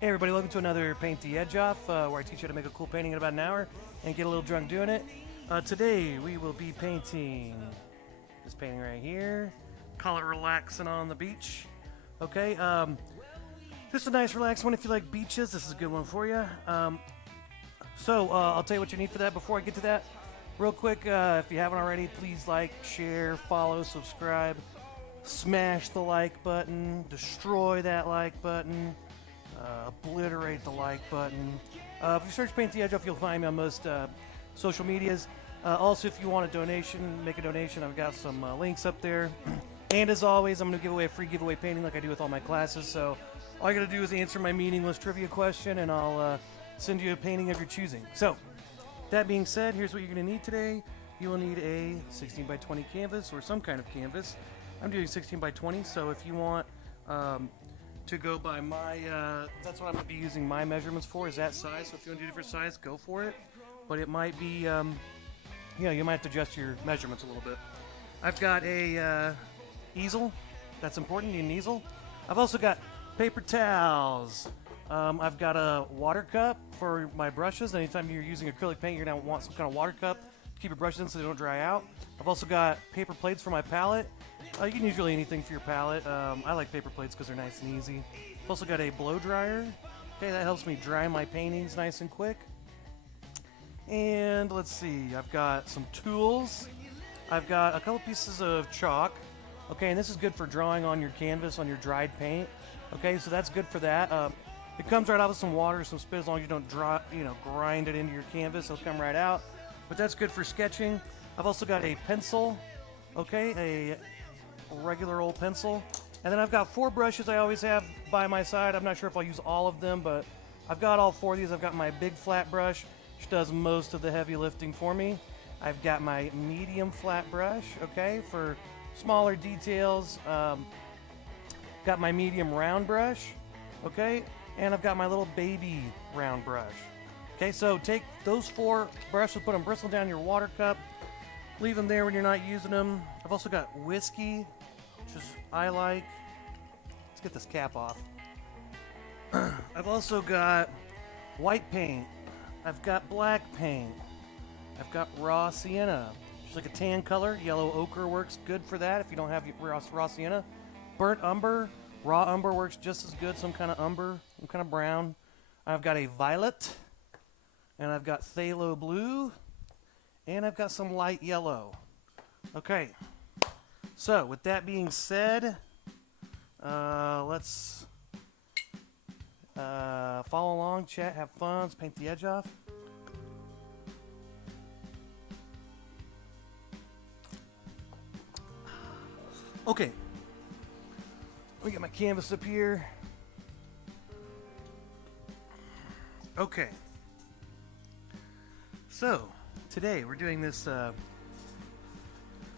Hey everybody, welcome to another Paint the Edge Off, where I teach you how to make a cool painting in about an hour and get a little drunk doing it. Today we will be painting this painting right here. Call it Relaxin' on the Beach. Okay, this is a nice relaxed one if you like beaches. This is a good one for you. I'll tell you what you need for that. Before I get to that, real quick, if you haven't already, please like, share, follow, subscribe, smash the like button, destroy that like button. Obliterate the like button. If you search Paint the Edge Off, you'll find me on most social medias. Also, if you want a donation, make a donation. I've got some links up there. And as always, I'm going to give away a free giveaway painting like I do with all my classes. So all you got to do is answer my meaningless trivia question, and I'll send you a painting of your choosing. So that being said, here's what you're going to need today. You will need a 16 by 20 canvas or some kind of canvas. I'm doing 16 by 20, so if you want to go by my, that's what I'm going to be using my measurements for, is that size. So if you want to do a different size, go for it. But it might be, you might have to adjust your measurements a little bit. I've got a easel. That's important. You need an easel. I've also got paper towels. I've got a water cup for my brushes. Anytime you're using acrylic paint, you're going to want some kind of water cup to keep your brushes in so they don't dry out. I've also got paper plates for my palette. You can use really anything for your palette. I like paper plates because they're nice and easy. I've also got a blow dryer. Okay, that helps me dry my paintings nice and quick. And let's see, I've got some tools. I've got a couple pieces of chalk. Okay, and this is good for drawing on your canvas, on your dried paint. Okay, so that's good for that. It comes right out with some water, some spit, as long as you don't grind it into your canvas. It'll come right out. But that's good for sketching. I've also got a pencil. Okay, a regular old pencil. And then I've got 4 brushes I always have by my side. I'm not sure if I'll use all of them, but I've got all 4 of these. I've got my big flat brush, which does most of the heavy lifting for me. I've got my medium flat brush, okay, for smaller details. Got my medium round brush, okay, and I've got my little baby round brush. Okay, so take those 4 brushes, put them bristle down your water cup, leave them there when you're not using them. I've also got whiskey, which is I like. Let's get this cap off. I've also got white paint. I've got black paint. I've got raw sienna, which is like a tan color. Yellow ochre works good for that if you don't have raw sienna. Burnt umber, raw umber works just as good. Some kind of umber, some kind of brown. I've got a violet, and I've got phthalo blue, and I've got some light yellow. Okay. So, with that being said, let's follow along, chat, have fun, let's paint the edge off. Okay, let me get my canvas up here. Okay, so today we're doing this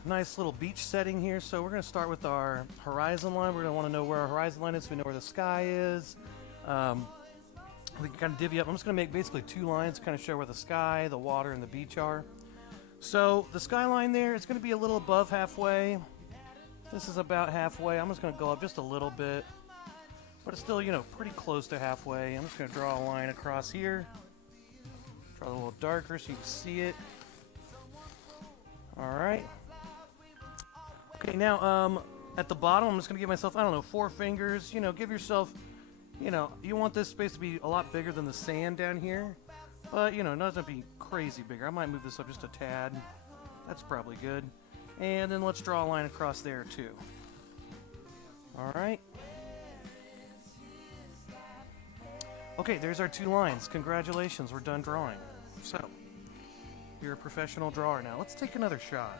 nice little beach setting here. So we're going to start with our horizon line. We're going to want to know where our horizon line is so we know where the sky is. We can kind of divvy up. I'm just going to make basically 2 lines to kind of show where the sky, the water, and the beach are. So the skyline there is going to be a little above halfway. This is about halfway. I'm just going to go up just a little bit, but it's still, pretty close to halfway. I'm just going to draw a line across here. Draw it a little darker so you can see it. All right. Okay, now at the bottom, I'm just going to give myself, 4 fingers. Give yourself, you want this space to be a lot bigger than the sand down here. But, it doesn't be crazy bigger. I might move this up just a tad. That's probably good. And then let's draw a line across there, too. All right. Okay, there's our 2 lines. Congratulations, we're done drawing. So, you're a professional drawer now. Let's take another shot.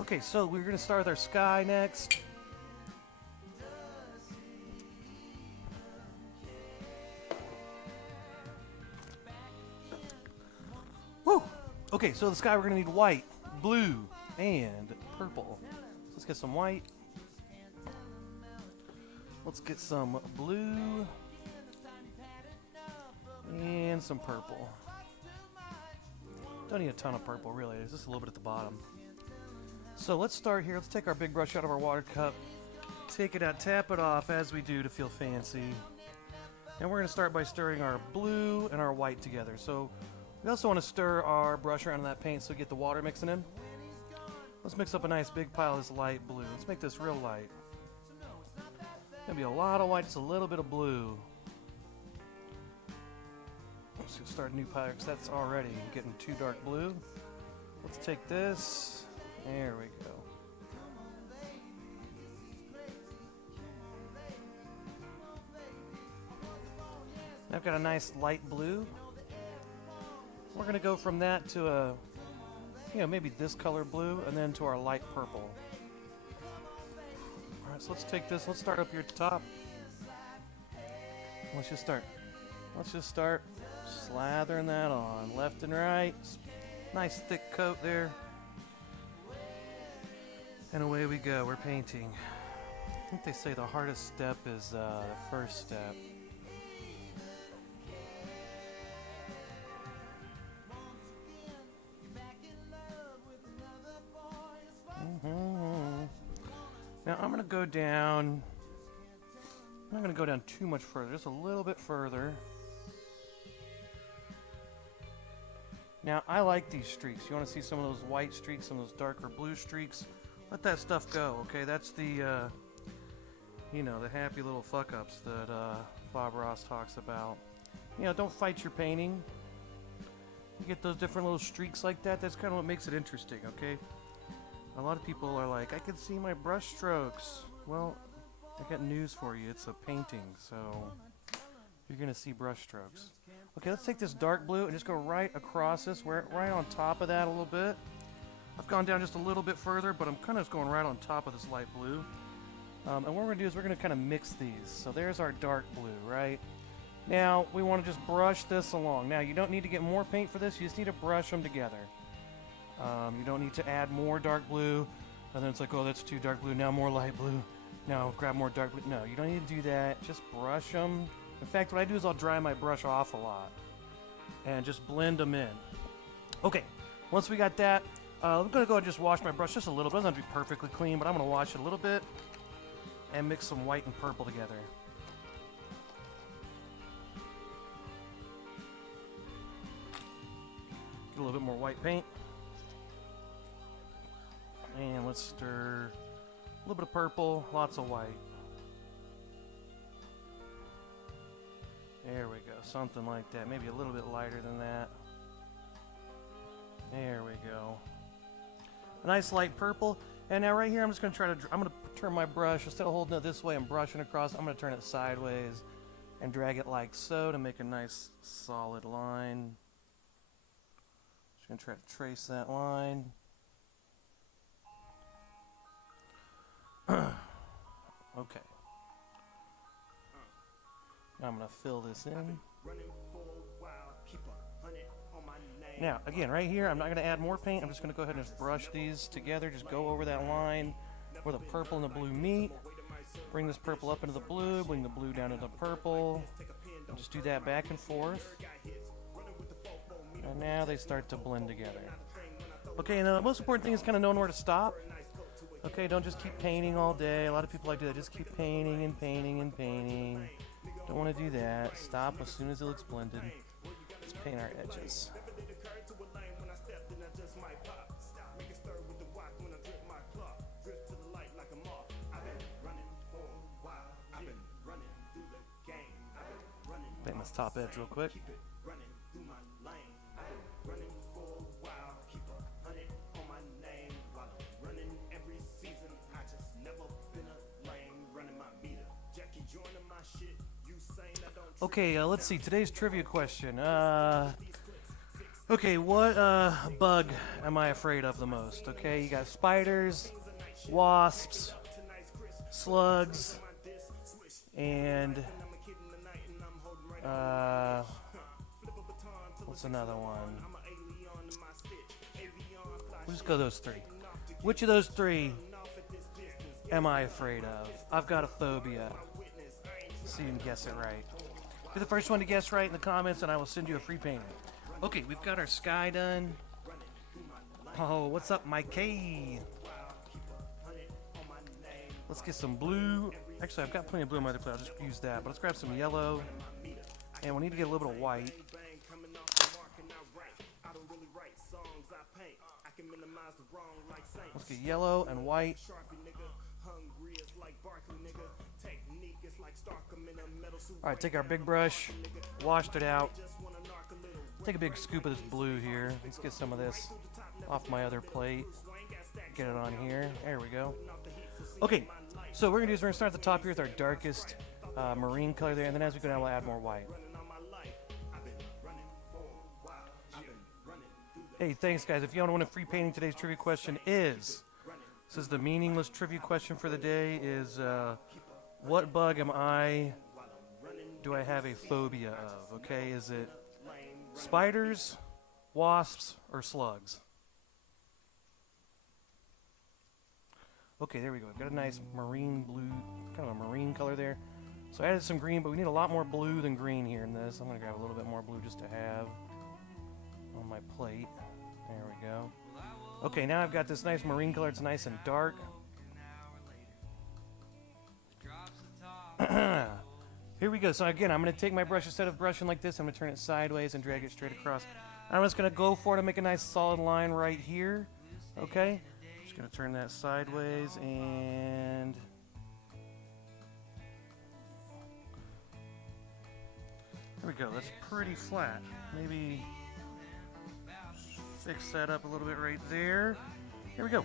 Okay, so we're going to start with our sky next. Woo! Okay, so the sky we're going to need white, blue, and purple. So let's get some white. Let's get some blue. And some purple. Don't need a ton of purple, really. There's just a little bit at the bottom. So let's start here. Let's take our big brush out of our water cup. Take it out, tap it off as we do to feel fancy. And we're going to start by stirring our blue and our white together. So we also want to stir our brush around in that paint so we get the water mixing in. Let's mix up a nice big pile of this light blue. Let's make this real light. Gonna be a lot of white, just a little bit of blue. Let's start a new pile because that's already getting too dark blue. Let's take this. There we go. Now I've got a nice light blue. We're going to go from that to a, maybe this color blue, and then to our light purple. Alright, so let's take this. Let's start up here at the top. Let's just start slathering that on, left and right. Nice thick coat there. And away we go. We're painting. I think they say the hardest step is the first step. Now I'm going to go down. I'm not going to go down too much further, just a little bit further. Now I like these streaks. You want to see some of those white streaks, some of those darker blue streaks? Let that stuff go, okay? That's the, the happy little fuck-ups that Bob Ross talks about. Don't fight your painting. You get those different little streaks like that. That's kind of what makes it interesting, okay? A lot of people are like, I can see my brush strokes. Well, I got news for you. It's a painting, so you're going to see brush strokes. Okay, let's take this dark blue and just go right across this, right on top of that a little bit. I've gone down just a little bit further, but I'm kind of just going right on top of this light blue. And what we're going to do is we're going to kind of mix these. So there's our dark blue, right? Now, we want to just brush this along. Now, you don't need to get more paint for this. You just need to brush them together. You don't need to add more dark blue, and then it's like, oh, that's too dark blue. Now more light blue. Now grab more dark blue. No, you don't need to do that. Just brush them. In fact, what I do is I'll dry my brush off a lot and just blend them in. Okay, once we got that, I'm going to go and just wash my brush just a little bit. It doesn't have to be perfectly clean, but I'm going to wash it a little bit and mix some white and purple together. Get a little bit more white paint. And let's stir a little bit of purple, lots of white. There we go, something like that. Maybe a little bit lighter than that. There we go. A nice light purple. And now right here, I'm just going to I'm going to turn my brush, instead of holding it this way and brushing across, I'm going to turn it sideways and drag it like so to make a nice solid line. Just going to try to trace that line. Okay. Now I'm going to fill this in. Now, again, right here, I'm not going to add more paint. I'm just going to go ahead and just brush these together. Just go over that line where the purple and the blue meet. Bring this purple up into the blue. Bring the blue down into the purple. And just do that back and forth. And now they start to blend together. Okay, and the most important thing is kind of knowing where to stop. Okay, don't just keep painting all day. A lot of people like to do that. Just keep painting and painting and painting. Don't want to do that. Stop as soon as it looks blended. Let's paint our edges. Paint this top edge real quick. Okay, let's see. Today's trivia question. Okay, what bug am I afraid of the most? Okay, you got spiders, wasps, slugs, and what's another one? We'll just go those three. Which of those three am I afraid of? I've got a phobia. See if you can guess it right. Be the first one to guess right in the comments, and I will send you a free painting. Okay, we've got our sky done. Oh, what's up, Mike K? Let's get some blue. Actually, I've got plenty of blue on my other plate. I'll just use that. But let's grab some yellow. And we need to get a little bit of white. Let's get yellow and white. Alright, take our big brush, washed it out. Take a big scoop of this blue here. Let's get some of this off my other plate. Get it on here. There we go. Okay, so what we're going to do is we're going to start at the top here with our darkest marine color there, and then as we go down, we'll add more white. Hey, thanks, guys. If you want to win a free painting, today's trivia question is, this is the meaningless trivia question for the day, is what bug do I have a phobia of? Okay, is it spiders, wasps, or slugs? Okay, there we go. I've got a nice marine blue, kind of a marine color there. So I added some green, but we need a lot more blue than green here in this. I'm going to grab a little bit more blue just to have on my plate. There we go. Okay, now I've got this nice marine color. It's nice and dark. Here we go. So again, I'm going to take my brush, instead of brushing like this, I'm going to turn it sideways and drag it straight across. I'm just going to go for it and make a nice solid line right here. Okay? Just going to turn that sideways and... There we go. That's pretty flat. Maybe fix that up a little bit right there. Here we go.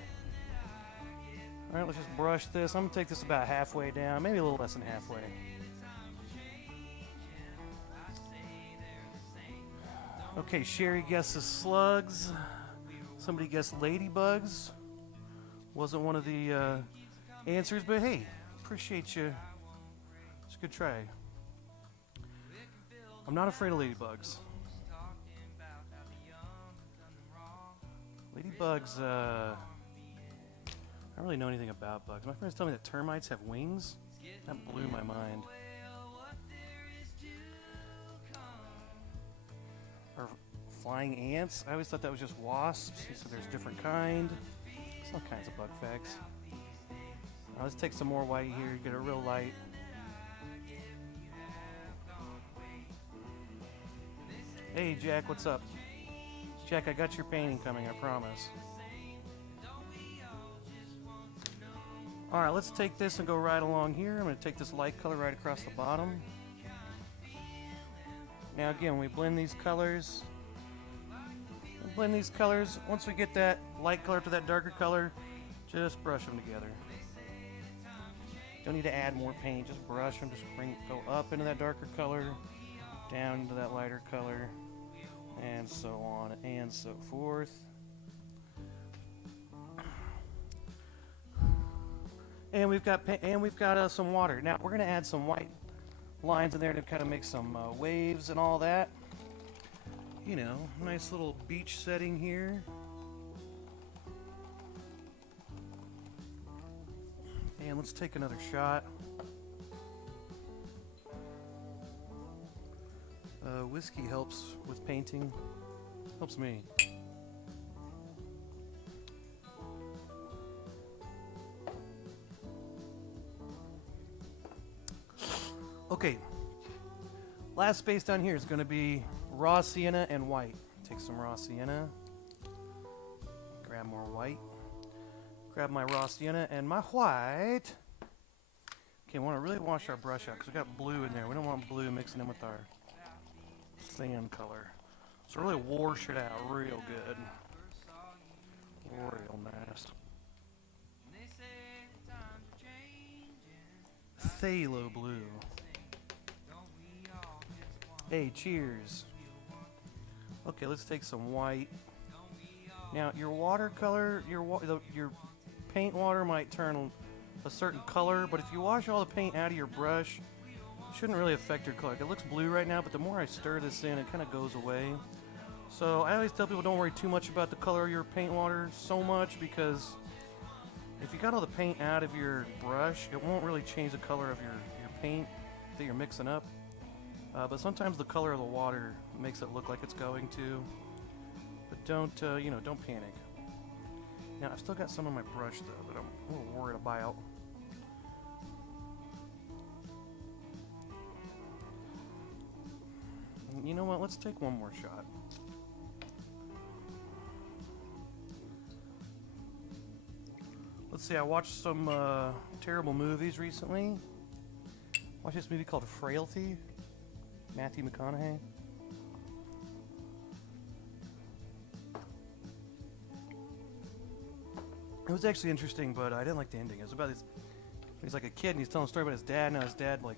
Alright, let's just brush this. I'm going to take this about halfway down, maybe a little less than halfway. Okay, Sherry guesses slugs. Somebody guessed ladybugs. Wasn't one of the answers, but hey, appreciate you. It's a good try. I'm not afraid of ladybugs. Ladybugs, I don't really know anything about bugs. My friends tell me that termites have wings. That blew my mind. Or flying ants. I always thought that was just wasps. So there's different kind. There's all kinds of bug facts. Now let's take some more white here. Get it real light. Hey Jack, what's up? Jack, I got your painting coming, I promise. Alright, let's take this and go right along here. I'm going to take this light color right across the bottom. Now again, we blend these colors. Once we get that light color to that darker color, just brush them together. Don't need to add more paint, just brush them. Just go up into that darker color, down into that lighter color, and so on and so forth. And we've got some water. Now we're going to add some white lines in there to kind of make some waves and all that. You know, nice little beach setting here. And let's take another shot. Whiskey helps with painting. Helps me. Okay. Last space down here is going to be raw sienna and white. Take some raw sienna. Grab more white. Grab my raw sienna and my white. Okay, we want to really wash our brush out because we got blue in there. We don't want blue mixing in with our sand color. So really wash it out real good. Real nice. Phthalo blue. Hey, cheers. Okay, let's take some white. Now, your watercolor, your paint water might turn a certain color, but if you wash all the paint out of your brush, it shouldn't really affect your color. It looks blue right now, but the more I stir this in, it kind of goes away. So I always tell people don't worry too much about the color of your paint water so much, because if you got all the paint out of your brush, it won't really change the color of your paint that you're mixing up. But sometimes the color of the water makes it look like it's going to. But don't panic. Now, I've still got some on my brush, though, that I'm a little worried about. You know what? Let's take one more shot. Let's see, I watched some terrible movies recently. Watched this movie called Frailty. Matthew McConaughey. It was actually interesting, but I didn't like the ending. It was about this. He's like a kid, and he's telling a story about his dad. Now his dad like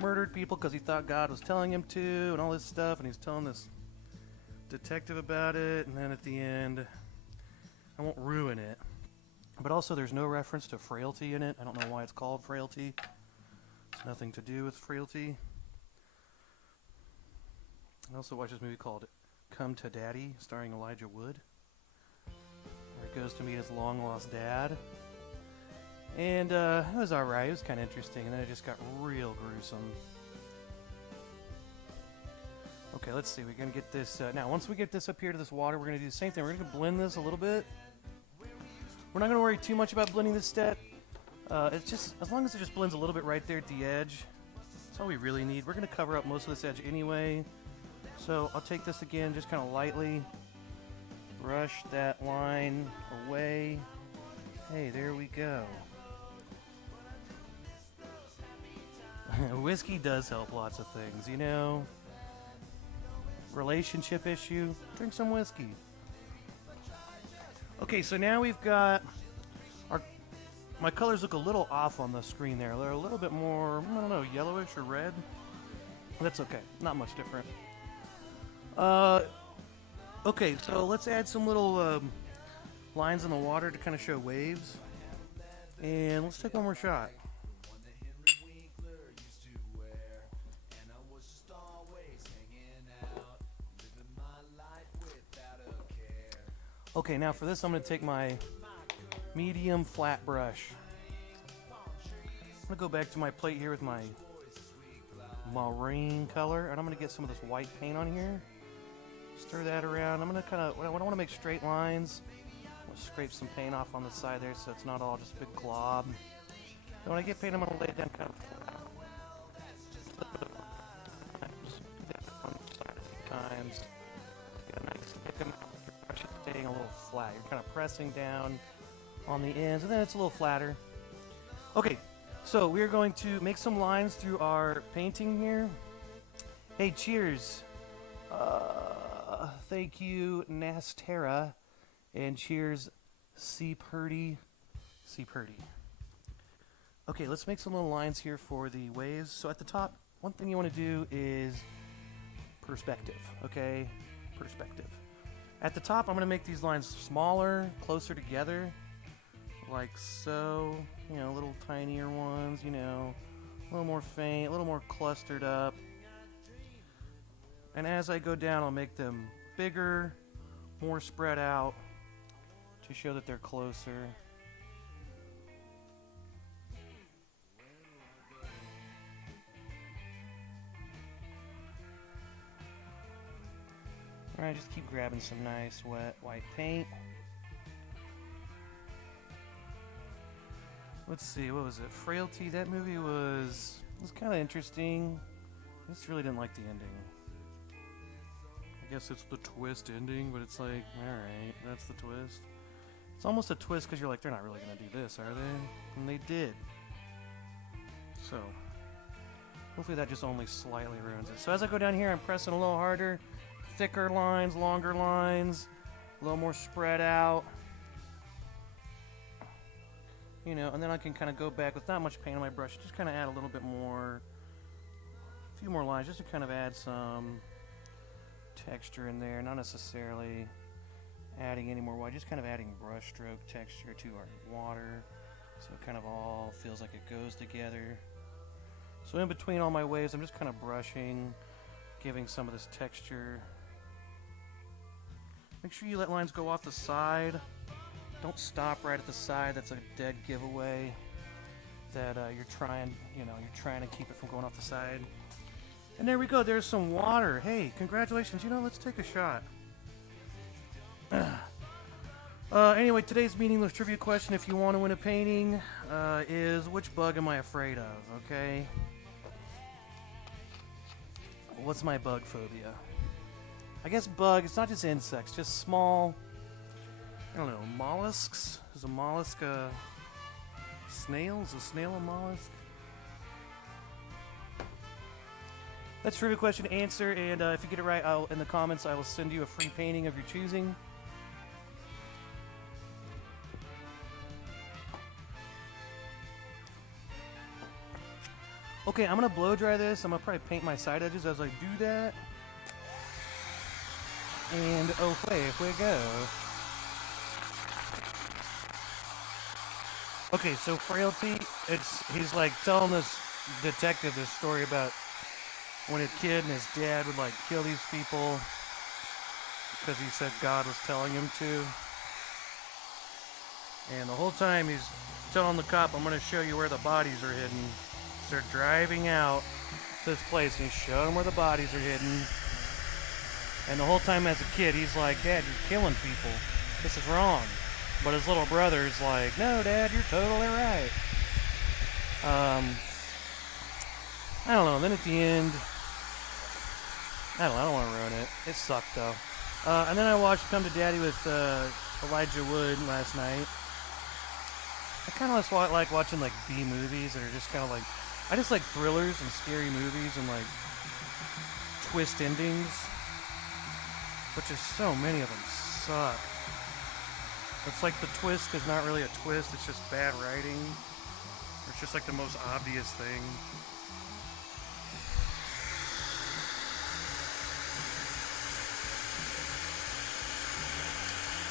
murdered people because he thought God was telling him to, and all this stuff. And he's telling this detective about it. And then at the end, I won't ruin it. But also, there's no reference to frailty in it. I don't know why it's called Frailty. It's nothing to do with frailty. I also watched this movie called Come to Daddy, starring Elijah Wood, where he goes to meet his long-lost dad. And it was alright. It was kind of interesting. And then it just got real gruesome. Okay, let's see. We're going to get this... now, once we get this up here to this water, we're going to do the same thing. We're going to blend this a little bit. We're not going to worry too much about blending this step. It's just, as long as it just blends a little bit right there at the edge, that's all we really need. We're going to cover up most of this edge anyway. So I'll take this again, just kind of lightly brush that line away. Hey, there we go. Whiskey does help lots of things, you know. Relationship issue, drink some whiskey. Okay, so now we've got our... My colors look a little off on the screen there. They're a little bit more, I don't know, yellowish or red. That's okay, not much different. Okay, so let's add some little lines in the water to kind of show waves. And let's take one more shot. Okay, now for this I'm going to take my medium flat brush. I'm going to go back to my plate here with my marine color, and I'm going to get some of this white paint on here. Stir that around. I'm going to kind of, I want to make straight lines. I'm going to scrape some paint off on the side there so it's not all just a big glob. And when I get paint, I'm going to lay it down kind of times. Get a nice thick amount. Staying a little flat. You're kind of pressing down on the ends, and then it's a little flatter. Okay, so we're going to make some lines through our painting here. Hey, cheers. Thank you, Nastera, and cheers, C. Purdy. C. Purdy. Okay, let's make some little lines here for the waves. So at the top, one thing you want to do is perspective, okay? Perspective. At the top, I'm going to make these lines smaller, closer together, like so. You know, little tinier ones, you know, a little more faint, a little more clustered up. And as I go down, I'll make them bigger, more spread out, to show that they're closer. Alright, just keep grabbing some nice wet white paint. Let's see, what was it? Frailty, that movie was kind of interesting. I just really didn't like the ending. I guess it's the twist ending, but it's like, alright, that's the twist. It's almost a twist because you're like, they're not really going to do this, are they? And they did. So, hopefully that just only slightly ruins it. So as I go down here, I'm pressing a little harder. Thicker lines, longer lines, a little more spread out. You know, and then I can kind of go back with not much paint on my brush, just kind of add a little bit more, a few more lines, just to kind of add some texture in there, not necessarily adding any more white, just kind of adding brush stroke texture to our water, so it kind of all feels like it goes together. So in between all my waves, I'm just kind of brushing, giving some of this texture. Make sure you let lines go off the side. Don't stop right at the side. That's a dead giveaway that you're trying to keep it from going off the side. And there we go. There's some water. Hey, congratulations. You know, let's take a shot. Anyway, today's meaningless trivia question, if you want to win a painting, is which bug am I afraid of? Okay. What's my bug phobia? I guess bug, it's not just insects, just small, I don't know, mollusks? Is a mollusk a snail? Is a snail a mollusk? That's a trivia question to answer, and if you get it right, in the comments, I will send you a free painting of your choosing. Okay, I'm gonna blow dry this. I'm gonna probably paint my side edges as I do that. And away we go. Okay, so Frailty, he's like telling this detective this story about when a kid and his dad would like kill these people because he said God was telling him to. And the whole time he's telling the cop, I'm gonna show you where the bodies are hidden. So they're driving out to this place and he's showing them where the bodies are hidden. And the whole time as a kid, he's like, Dad, you're killing people. This is wrong. But his little brother's like, no, Dad, you're totally right. I don't know. And then at the end, I don't want to ruin it. It sucked, though. And then I watched Come to Daddy with Elijah Wood last night. I kind of like watching, like, B-movies that are just kind of like... I just like thrillers and scary movies and, like, twist endings. But just so many of them suck. It's like the twist is not really a twist, it's just bad writing. It's just like the most obvious thing.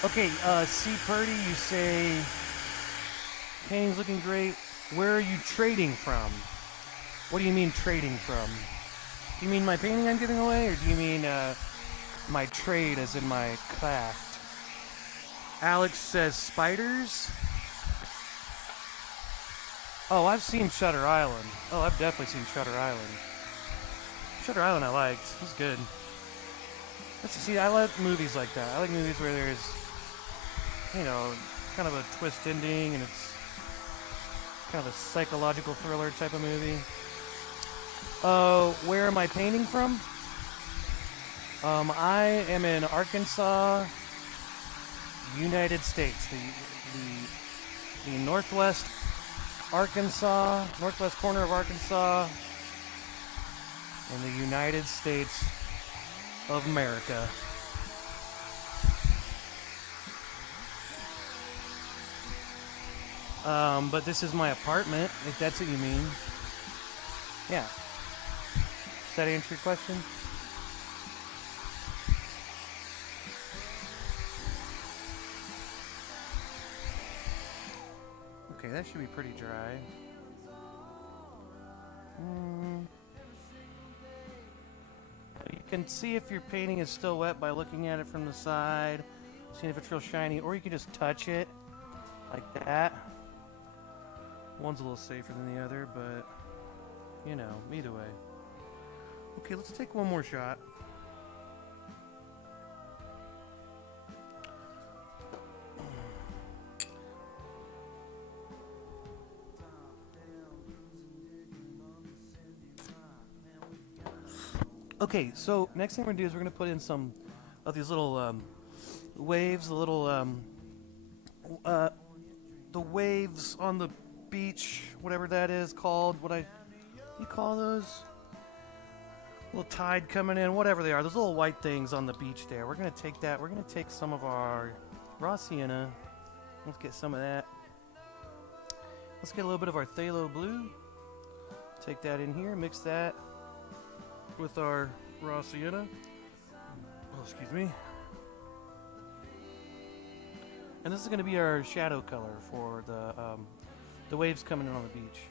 Okay, C. Purdy, you say, painting's looking great. Where are you trading from? What do you mean trading from? Do you mean my painting I'm giving away, or do you mean my trade as in my craft? Alex says spiders. Oh, I've seen Shutter Island. Oh, I've definitely seen Shutter Island. Shutter Island I liked. It was good. See, I like movies like that. I like movies where there's, you know, kind of a twist ending and it's kind of a psychological thriller type of movie. Where am I painting from? I am in Arkansas, United States. The northwest Arkansas, northwest corner of Arkansas, in the United States of America. But this is my apartment, if that's what you mean. Yeah. Does that answer your question? Okay, that should be pretty dry. You can see if your painting is still wet by looking at it from the side, seeing if it's real shiny, or you can just touch it like that. One's a little safer than the other, but you know, either way. Okay, let's take one more shot. Okay, so next thing we're gonna do is we're gonna put in some of these little waves, the little the waves on the beach, whatever that is called. You call those? Little tide coming in, whatever they are. Those little white things on the beach there. We're gonna take that. We're gonna take some of our raw sienna. Let's get some of that. Let's get a little bit of our phthalo blue. Take that in here, mix that with our raw sienna. Oh, excuse me. And this is going to be our shadow color for the waves coming in on the beach.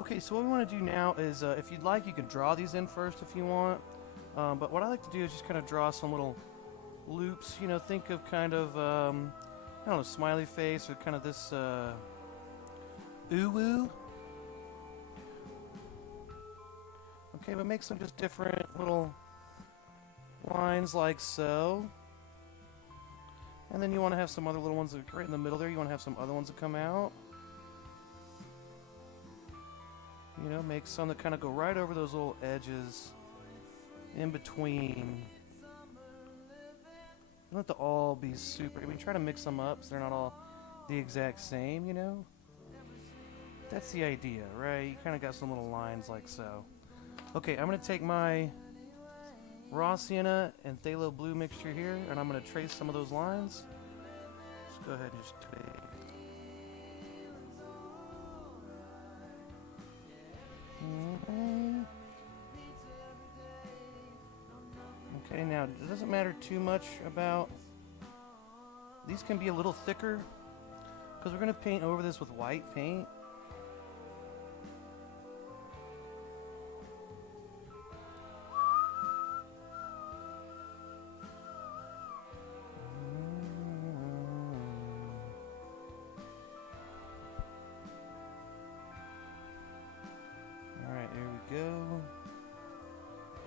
Okay, so what we want to do now is, if you'd like, you can draw these in first if you want. But what I like to do is just kind of draw some little loops. You know, think of kind of I don't know, smiley face or kind of this ooh-woo. Okay, but make some just different little lines like so. And then you want to have some other little ones that are right in the middle there. You want to have some other ones that come out. You know, make some that kind of go right over those little edges in between. You don't have to all be super. I mean, try to mix them up so they're not all the exact same, you know? That's the idea, right? You kind of got some little lines like so. Okay, I'm going to take my raw sienna and phthalo blue mixture here, and I'm going to trace some of those lines. Just go ahead and just trace. Okay, now it doesn't matter too much about. These can be a little thicker because we're going to paint over this with white paint. Alright, there we go.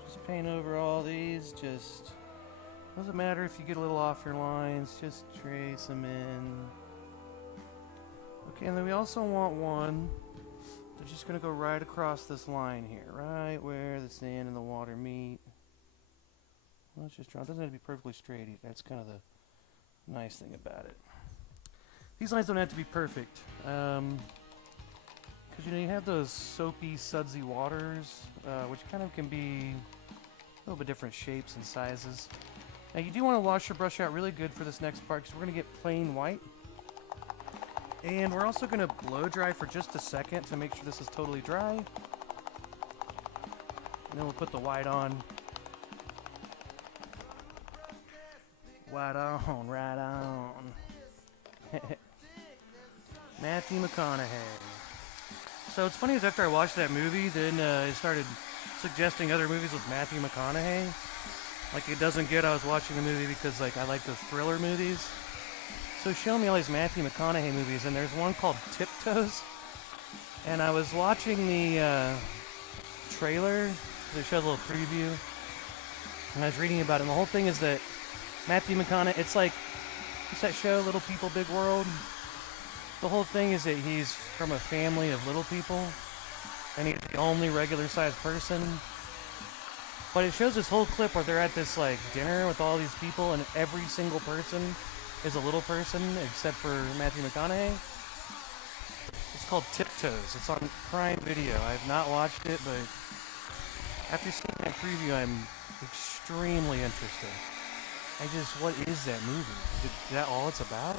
Just paint over all these, just doesn't matter if you get a little off your lines, just trace them in. Okay, and then we also want one that's just going to go right across this line here, right where the sand and the water meet. Let's just draw. It doesn't have to be perfectly straight either. That's kind of the nice thing about it. These lines don't have to be perfect. Because, you know, you have those soapy, sudsy waters, which kind of can be a little bit different shapes and sizes. Now, you do want to wash your brush out really good for this next part because we're going to get plain white. And we're also going to blow dry for just a second to make sure this is totally dry. And then we'll put the white on. White on, right on. Matthew McConaughey. So it's funny is after I watched that movie, then I started suggesting other movies with Matthew McConaughey. Like It Doesn't Get, I was watching the movie because like I like those thriller movies. So show me all these Matthew McConaughey movies, and there's one called Tiptoes. And I was watching the trailer, they showed a little preview, and I was reading about it, and the whole thing is that Matthew McConaughey, it's like, what's that show, Little People, Big World? The whole thing is that he's from a family of little people, and he's the only regular-sized person. But it shows this whole clip where they're at this, like, dinner with all these people, and every single person is a little person, except for Matthew McConaughey. It's called Tiptoes. It's on Prime Video. I have not watched it, but after seeing that preview, I'm extremely interested. What is that movie? Is that all it's about?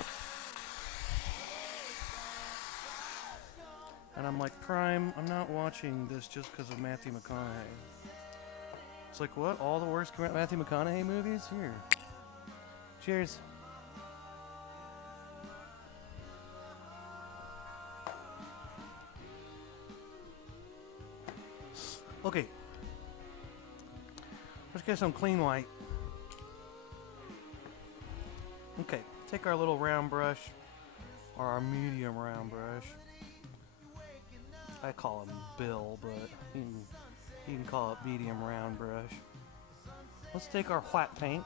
And I'm like, Prime, I'm not watching this just because of Matthew McConaughey. It's like, what? All the worst Matthew McConaughey movies? Here. Cheers. Okay. Let's get some clean white. Okay, take our little round brush, or our medium round brush. I call him Bill, but you can call it medium round brush. Let's take our white paint,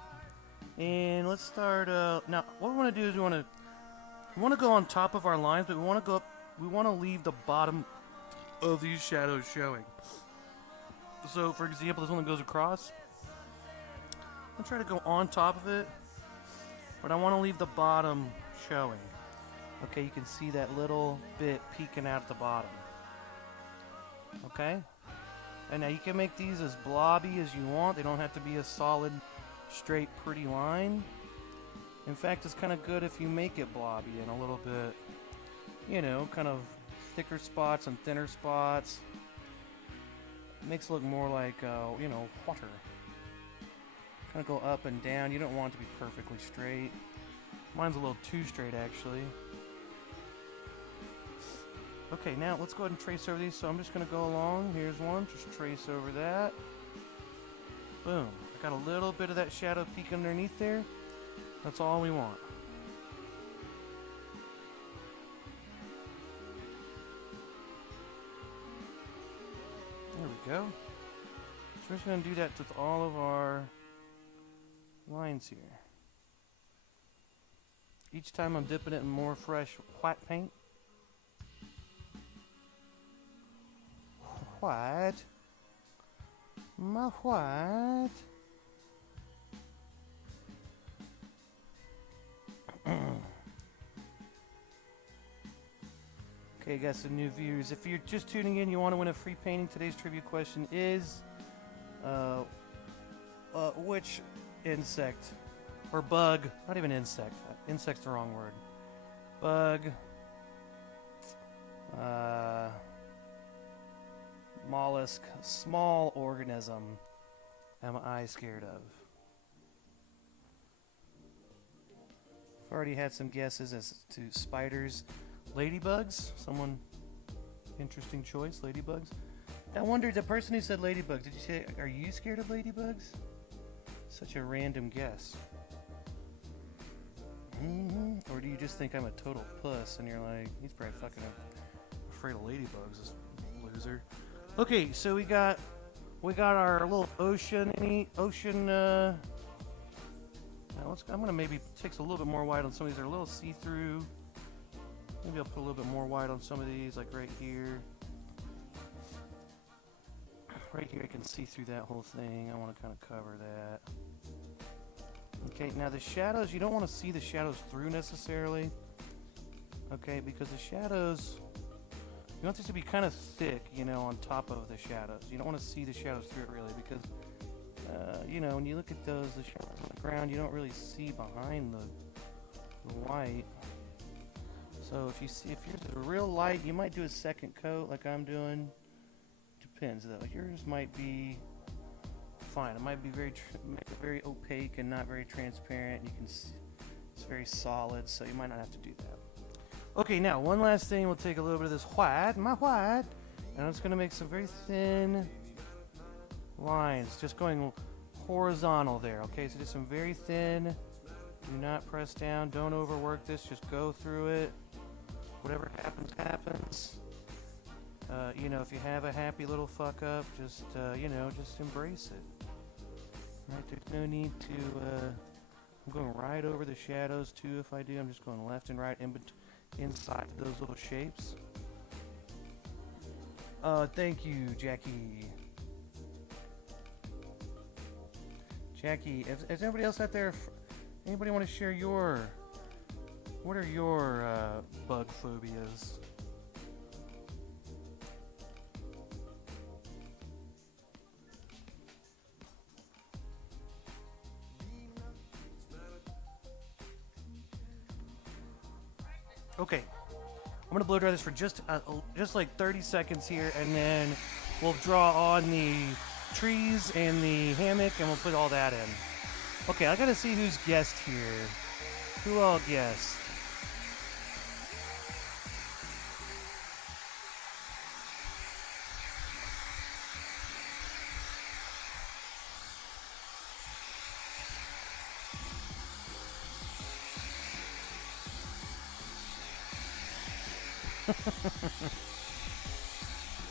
and let's start, now what we want to do is we want to go on top of our lines, but we want to leave the bottom of these shadows showing. So, for example, this one that goes across, I'll try to go on top of it, but I want to leave the bottom showing. Okay, you can see that little bit peeking out at the bottom. Okay? And now you can make these as blobby as you want. They don't have to be a solid, straight, pretty line. In fact, it's kind of good if you make it blobby and a little bit, you know, kind of thicker spots and thinner spots. It makes it look more like, you know, water. Kind of go up and down. You don't want it to be perfectly straight. Mine's a little too straight, actually. Okay, now let's go ahead and trace over these. So I'm just going to go along. Here's one. Just trace over that. Boom. I got a little bit of that shadow peek underneath there. That's all we want. There we go. So we're just going to do that with all of our lines here. each time I'm dipping it in more fresh white paint. White. My white. Okay, got some new viewers. If you're just tuning in, you want to win a free painting. Today's trivia question is, which insect or bug? Not even insect. Insect's the wrong word. Bug. Mollusk. Small organism. Am I scared of? I've already had some guesses as to spiders. Ladybugs? Someone interesting choice, ladybugs. I wondered, the person who said ladybugs, did you say, are you scared of ladybugs? Such a random guess. Or do you just think I'm a total puss and you're like, he's probably fucking afraid of ladybugs, this loser. Okay, so we got our little ocean. I'm gonna maybe take a little bit more white on some of these. They're a little see-through. Maybe I'll put a little bit more white on some of these, like right here. Right here I can see through that whole thing. I want to kind of cover that. Okay, now the shadows, you don't want to see the shadows through necessarily. Okay, because the shadows, you want this to be kind of thick, you know, on top of the shadows. You don't want to see the shadows through it really because, you know, when you look at those, the shadows on the ground, you don't really see behind the white. So if yours is real light, you might do a second coat like I'm doing. Depends though. Yours might be fine. It might be very opaque and not very transparent. You can see it's very solid, so you might not have to do that. Okay, now one last thing. We'll take a little bit of this white, my white, and I'm just gonna make some very thin lines, just going horizontal there. Okay, so just some very thin. Do not press down. Don't overwork this. Just go through it. Whatever happens, happens. You know, if you have a happy little fuck up, just, you know, just embrace it. Right, there's no need to, I'm going right over the shadows too if I do. I'm just going left and right inside those little shapes. Thank you, Jackie. Jackie, is anybody else out there, anybody want to share what are your bug phobias? Okay, I'm gonna blow dry this for just like 30 seconds here, and then we'll draw on the trees and the hammock, and we'll put all that in. Okay, I gotta see who's guessed here. Who all guessed?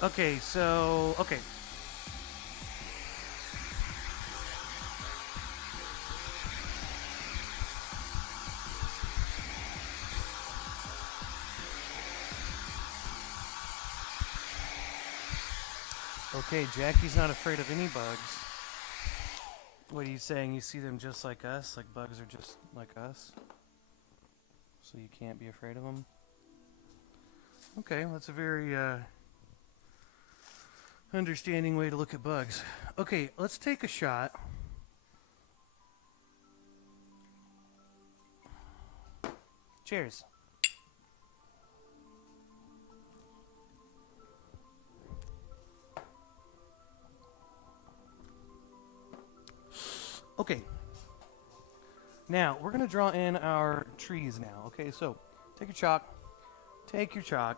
Okay, so, okay. Okay, Jackie's not afraid of any bugs. What are you saying? You see them just like us? Like bugs are just like us? So you can't be afraid of them? Okay, that's a very understanding way to look at bugs. Okay, let's take a shot. Cheers. Okay. Now, we're going to draw in our trees now. Okay, so take your chalk. Take your chalk.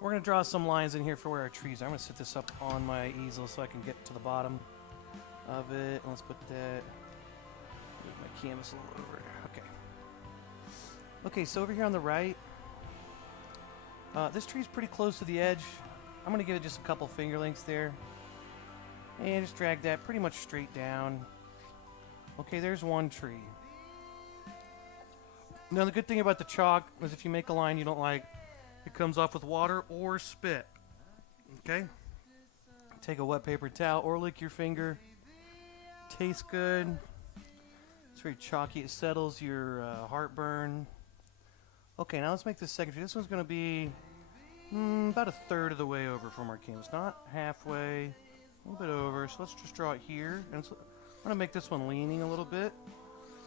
We're going to draw some lines in here for where our trees are. I'm going to set this up on my easel so I can get to the bottom of it. Let's put that, move my canvas a little over. Okay. Okay, so over here on the right, this tree's pretty close to the edge. I'm going to give it just a couple finger lengths there. And just drag that pretty much straight down. Okay, there's one tree. Now the good thing about the chalk is if you make a line you don't like, it comes off with water or spit. Okay? Take a wet paper towel or lick your finger. Tastes good. It's very chalky. It settles your heartburn. Okay, now let's make this second tree. This one's going to be about a third of the way over from our canvas. Not halfway, a little bit over. So let's just draw it here. And I'm going to make this one leaning a little bit.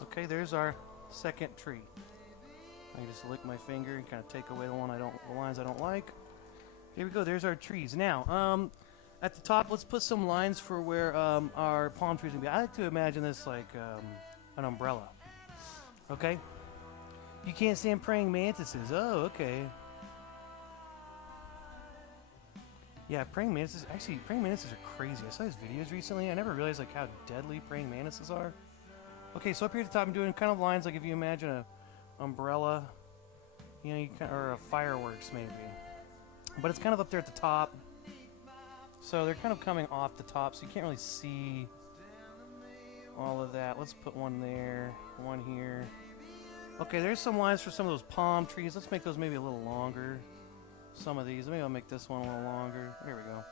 Okay, there's our second tree. I can just lick my finger and kind of take away the lines I don't like. Here we go. There's our trees. Now, at the top, let's put some lines for where our palm trees are going to be. I like to imagine this like an umbrella. Okay? You can't stand praying mantises. Oh, okay. Yeah, praying mantises. Actually, praying mantises are crazy. I saw these videos recently. I never realized like how deadly praying mantises are. Okay, so up here at the top, I'm doing kind of lines like if you imagine a umbrella, you know, or a fireworks maybe. But it's kind of up there at the top. So they're kind of coming off the top, so you can't really see all of that. Let's put one there, one here. Okay, there's some lines for some of those palm trees. Let's make those maybe a little longer. Some of these. Maybe I'll make this one a little longer. There we go.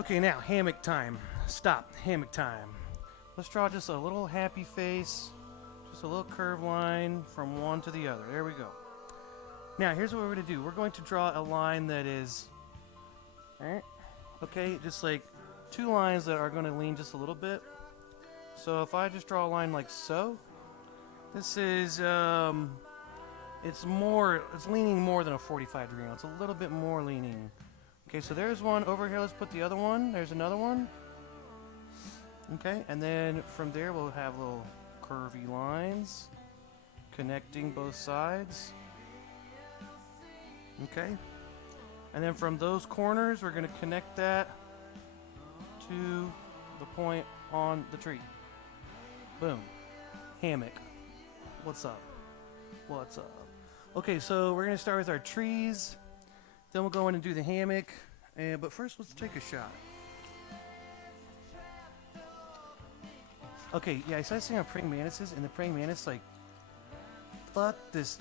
Okay, now, hammock time. Stop. Hammock time. Let's draw just a little happy face. Just a little curved line from one to the other. There we go. Now, here's what we're going to do. We're going to draw a line that is... Okay, just like two lines that are going to lean just a little bit. So if I just draw a line like so, this is, it's leaning more than a 45-degree angle. It's a little bit more leaning. Okay, so there's one over here. Let's put the other one. There's another one. Okay, and then from there we'll have little curvy lines connecting both sides. Okay. And then from those corners, we're going to connect that to the point on the tree. Boom. Hammock. What's up? What's up? Okay, so we're going to start with our trees. Then we'll go in and do the hammock. But first, let's take a shot. Okay, yeah, I started seeing on praying mantises, and the praying mantis, like, fucked this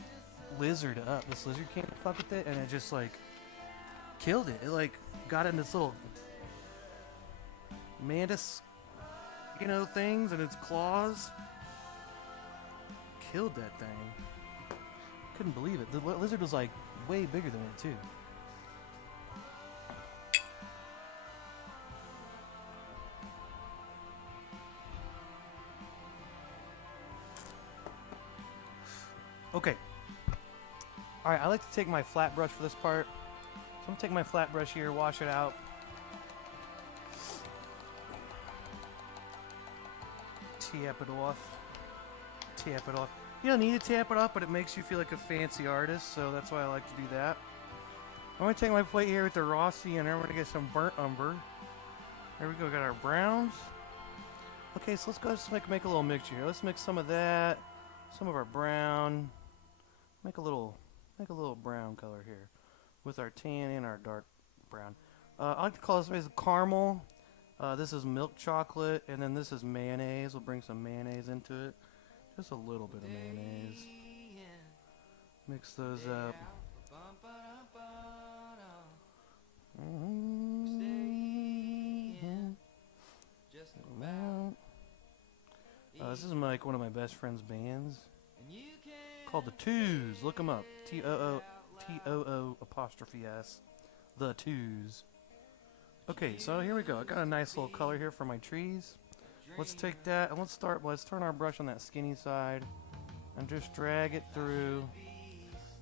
lizard up. This lizard came to fuck with it, and it just, like, killed it. It like got in this little mantis, you know, things and its claws. Killed that thing. Couldn't believe it. The lizard was like way bigger than it too. Okay. Alright, I like to take my flat brush for this part. So I'm going to take my flat brush here, wash it out. Tap it off. Tap it off. You don't need to tap it off, but it makes you feel like a fancy artist, so that's why I like to do that. I'm going to take my plate here with the raw sienna, and we're going to get some burnt umber. There we go, we got our browns. Okay, so let's go just make a little mixture here. Let's mix some of that, some of our brown. Make a little brown color here with our tan and our dark brown. I like to call this caramel. This is milk chocolate, and then this is mayonnaise. We'll bring some mayonnaise into it. Just a little bit of mayonnaise. Mix those up. This is like one of my best friend's bands called the Twos. Look them up. T-O-O apostrophe S. The Twos. Okay, so here we go. I got a nice little color here for my trees. Let's take that and let's turn our brush on that skinny side and just drag it through.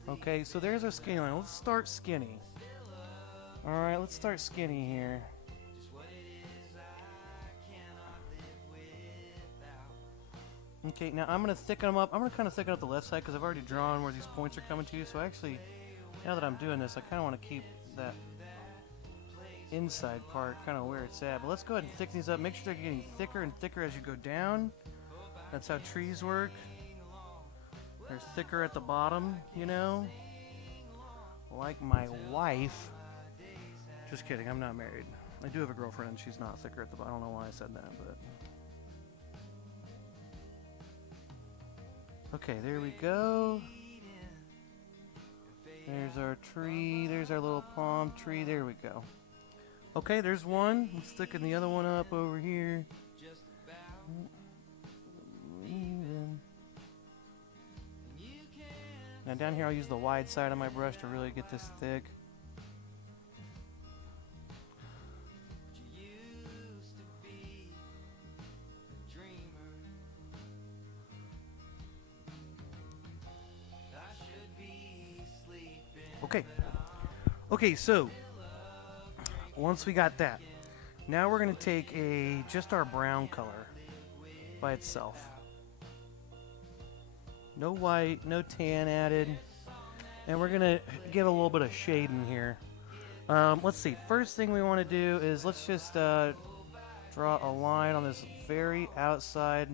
Okay, so there's our skinny line. Let's start skinny. Alright, let's start skinny here. Okay, now I'm going to thicken them up. I'm going to kind of thicken up the left side because I've already drawn where these points are coming to. So actually, now that I'm doing this, I kind of want to keep that inside part kind of where it's at. But let's go ahead and thicken these up. Make sure they're getting thicker and thicker as you go down. That's how trees work. They're thicker at the bottom, you know. Like my wife. Just kidding, I'm not married. I do have a girlfriend and she's not thicker at the bottom. I don't know why I said that, but... Okay, there we go. There's our tree. There's our little palm tree. There we go. Okay, there's one. I'm sticking the other one up over here. Now down here I'll use the wide side of my brush to really get this thick. Okay. Okay, so once we got that, now we're gonna take just our brown color by itself. No white, no tan added. And we're gonna give a little bit of shade in here. Let's see, first thing we wanna do is let's just draw a line on this very outside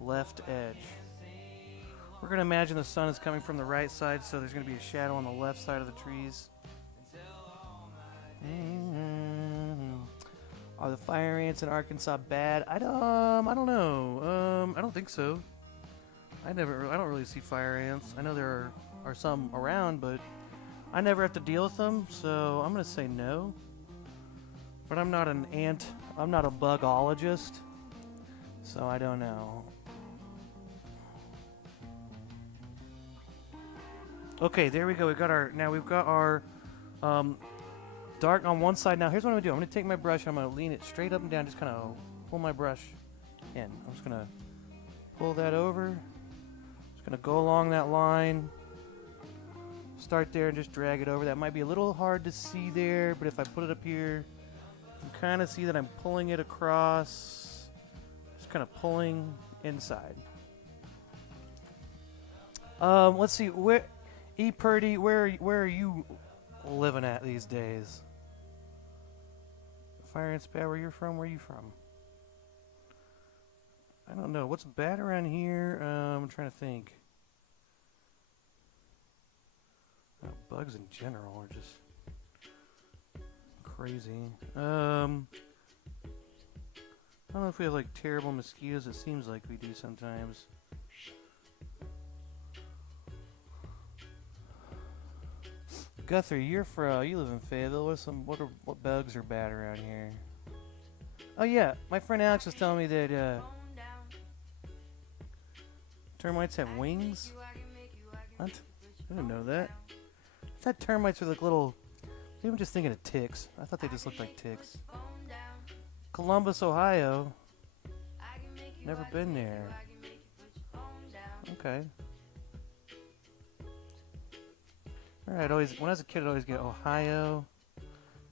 left edge. We're gonna imagine the sun is coming from the right side, so there's gonna be a shadow on the left side of the trees. Are the fire ants in Arkansas bad? I don't know. I don't think so. I don't really see fire ants. I know there are some around, but I never have to deal with them, so I'm gonna say no. But I'm not an ant. I'm not a bugologist, so I don't know. Okay, there we go. We've got our dark on one side. Now here's what I'm gonna do. I'm gonna take my brush. I'm gonna lean it straight up and down. Just kind of pull my brush in. I'm just gonna pull that over. Just gonna go along that line. Start there and just drag it over. That might be a little hard to see there, but if I put it up here, you can kind of see that I'm pulling it across. Just kind of pulling inside. Let's see. E. Purdy, where are you living at these days? Fire ants bad where you're from? Where are you from? I don't know. What's bad around here? I'm trying to think. Bugs in general are just crazy. I don't know if we have like terrible mosquitoes. It seems like we do sometimes. Guthrie, you live in Fayetteville. What bugs are bad around here? Oh yeah, my friend Alex was telling me that termites have wings. What? I didn't know that. I thought termites were like little. Maybe I'm just thinking of ticks. I thought they just looked like ticks. Columbus, Ohio. Never been there. Okay. Alright, when I was a kid, I'd always get Ohio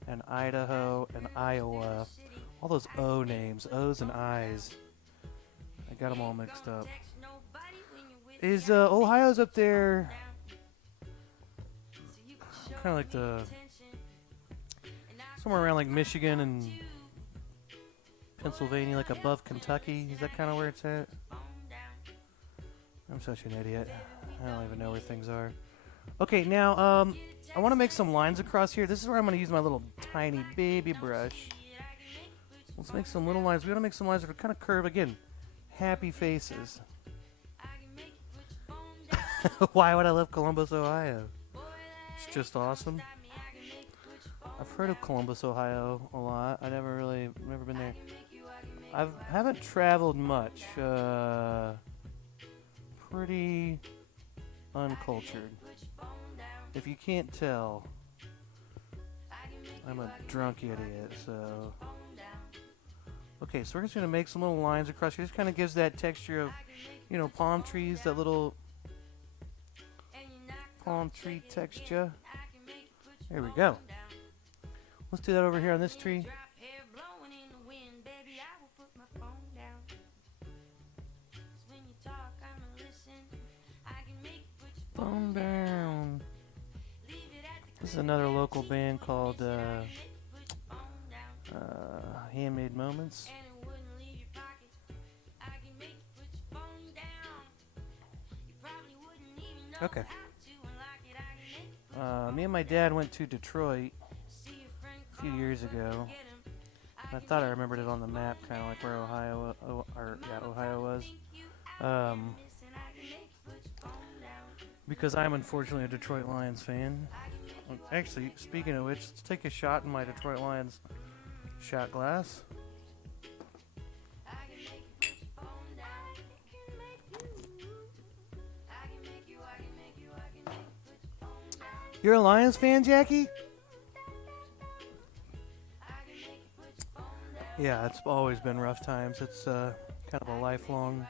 and Idaho and Iowa. All those O names, O's and I's. I got them all mixed up. Is Ohio's up there? Kind of like somewhere around like Michigan and Pennsylvania, like above Kentucky. Is that kind of where it's at? I'm such an idiot. I don't even know where things are. Okay, now I want to make some lines across here. This is where I'm going to use my little tiny baby brush. Let's make some little lines. We want to make some lines that are kind of curved. Again, happy faces. Why would I love Columbus, Ohio? It's just awesome. I've heard of Columbus, Ohio a lot. I never been there. I haven't traveled much. Pretty uncultured. If you can't tell, I'm a drunk idiot, so. Okay, so we're just going to make some little lines across here. Just kind of gives that texture of, palm trees, that little palm tree texture. There we go. Let's do that over here on this tree. Phone down. This is another local band called Handmade Moments. Okay. Me and my dad went to Detroit a few years ago. I thought I remembered it on the map, kind of like where Ohio was. because I'm unfortunately a Detroit Lions fan. Actually, speaking of which, let's take a shot in my Detroit Lions shot glass. You're a Lions fan, Jackie? Yeah, it's always been rough times. It's kind of a lifelong.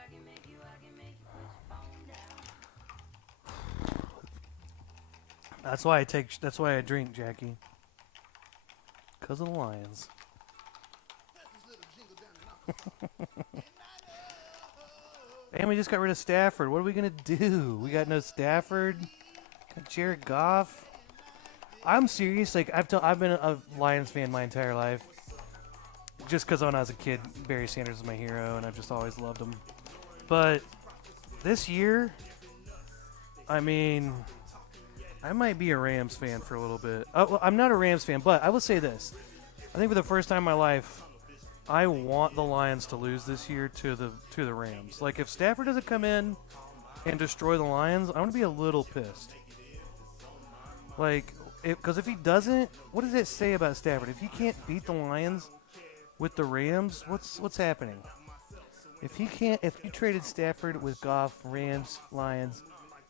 That's why I take. That's why I drink, Jackie. Because of the Lions. And we just got rid of Stafford. What are we gonna do? We got no Stafford. Got Jared Goff. I'm serious. Like I've been a Lions fan my entire life. Just because when I was a kid, Barry Sanders was my hero, and I've just always loved him. But this year, I mean, I might be a Rams fan for a little bit. Well, I'm not a Rams fan, but I will say this. I think for the first time in my life, I want the Lions to lose this year to the Rams. Like, if Stafford doesn't come in and destroy the Lions, I'm going to be a little pissed. Like, because if he doesn't, what does it say about Stafford? If he can't beat the Lions with the Rams, what's happening? If you traded Stafford with Goff, Rams, Lions,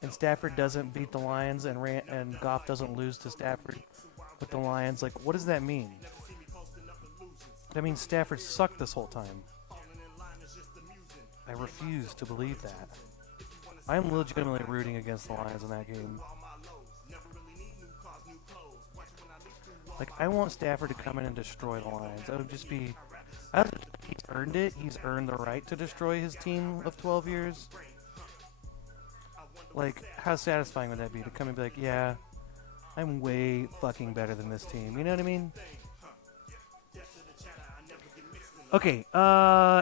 and Stafford doesn't beat the Lions and Goff doesn't lose to Stafford with the Lions, like, what does that mean? That means Stafford sucked this whole time. I refuse to believe that. I am legitimately rooting against the Lions in that game. Like, I want Stafford to come in and destroy the Lions. That would just be... He's earned it. He's earned the right to destroy his team of 12 years. Like, how satisfying would that be to come and be like, yeah, I'm way fucking better than this team. You know what I mean? Okay,